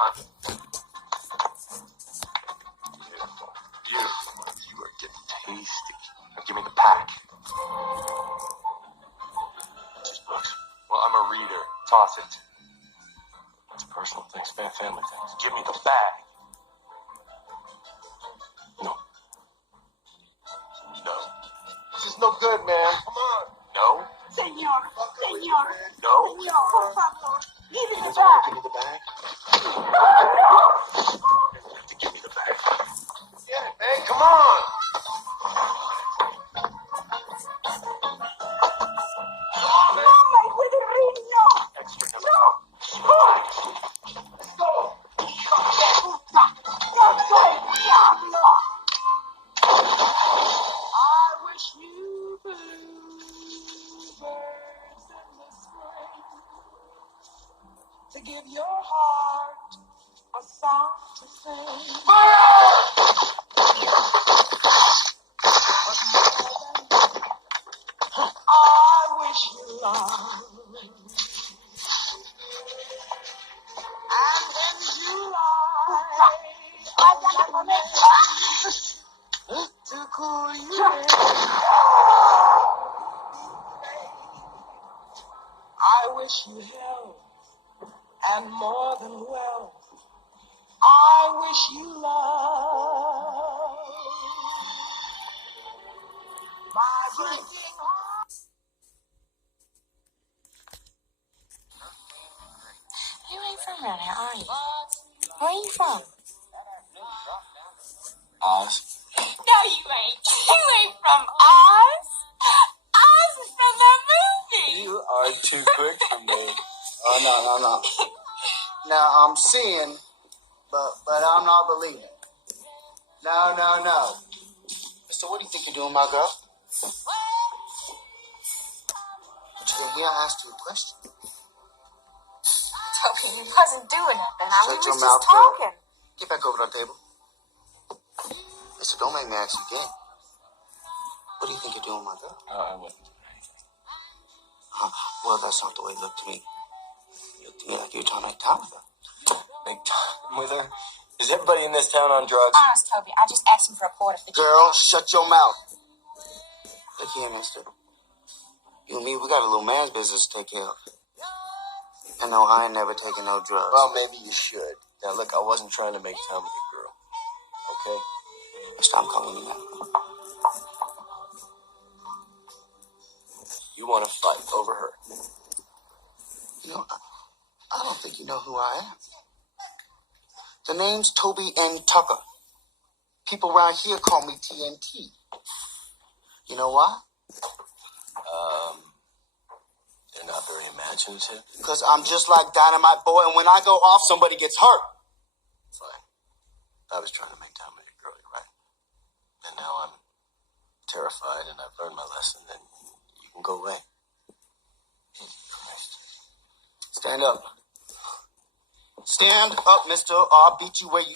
on. Beautiful. Beautiful. You are getting tasty. Now give me the pack. Just books. Well, I'm a reader. Toss it. It's personal things, family things. Give me the bag. No. No. This is no good, man. Come on. No. Señor. No. Señor, por favor. Give me the Give bag. me the bag. You have to give me the bag. Get it, man. Come on. Mamma, with the ring, no. Extra number. No. Let's go. Hijo de puta. Yo soy el diablo. I wish you bluebirds in the spring to give your heart a song to sing. I wish you love. And in July, to cool you down. I wish you health and more than wealth. I wish you love. My breaking heart. You ain't from around here, are you? Where are you from? Oz. No, you ain't. You ain't from Oz. Oz is from that movie. You are too quick for me. Oh, no. Now, I'm seeing, but I'm not believing. No. Mister, what do you think you're doing, my girl? But you here, I asked you a question. Toby, he wasn't doing nothing. Shut We your was just mouth, girl. talking. Get back over to the table. Mister, don't make me ask you again. What do you think you're doing, my girl? I wasn't doing anything. Well, that's not the way it looked to me. You looked to me like you were trying to make time with her. Make time with her? Is everybody in this town on drugs? Honest, Toby, I just asked him for a quarter for Girl, shut your mouth. Look here, mister. You and me, we got a little man's business to take care of. And no, I ain't never taken no drugs. Well, maybe you should. Now, look, I wasn't trying to make time with your girl. Okay? Mister, I'm calling you now. You want to fight over her. You know, I don't think you know who I am. The name's Toby N. Tucker. People around here call me TNT. You know why? They're not very imaginative. Because I'm just like Dynamite Boy, and when I go off, somebody gets hurt. Fine. I was trying to make time with your girl, you're right? And now I'm terrified, and I've learned my lesson, then you can go away. Stand up. Stand up, mister, or I'll beat you where you